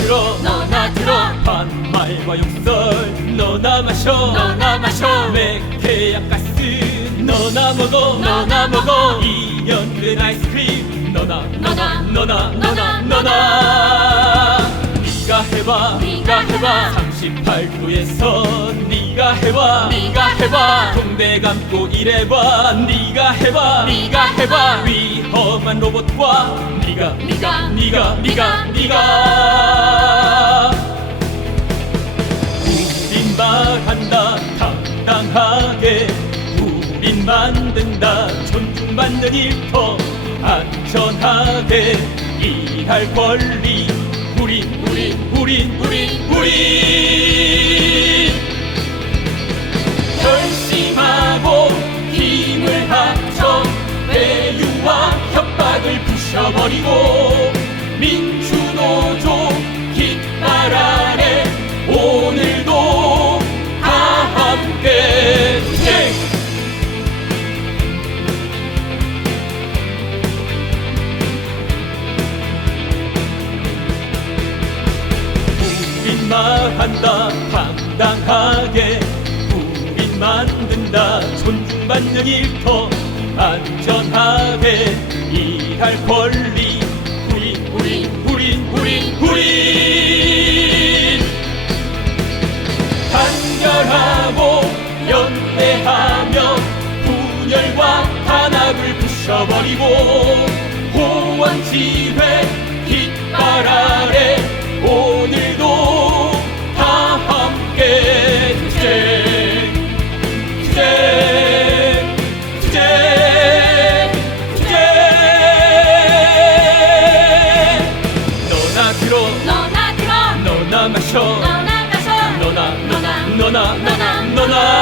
들어 너나 들어. 반말과 욕설 너나 마셔. 너나 마셔. 맥케야 가스 너나 먹어? 너나 먹어. 이년된 아이스크림. 너나 너나 너나, 너나 너나 네가 해봐 네가 해봐. 38도에서 네가 해봐 네가 해봐. 동대 감고 일해봐 네가 해봐. 네가 해봐. 위험한 로봇과 네가, 네가 네가 네가. 네가 한다. 당당하게 우린 만든다. 존중받는 일터 안전하게 일할 권리. 우린 우린 우린 우린 우린. 결심하고 힘을 합쳐 외유와 협박을 부셔버리고 민 말한다. 당당하게 우린 만든다. 존중받는 일터 안전하게 일할 권리. 우린 우린 우린 우린 우린. 단결하고 연대하며 분열과 탄압을 부셔버리고 の中翔野中翔の中のな中翔野中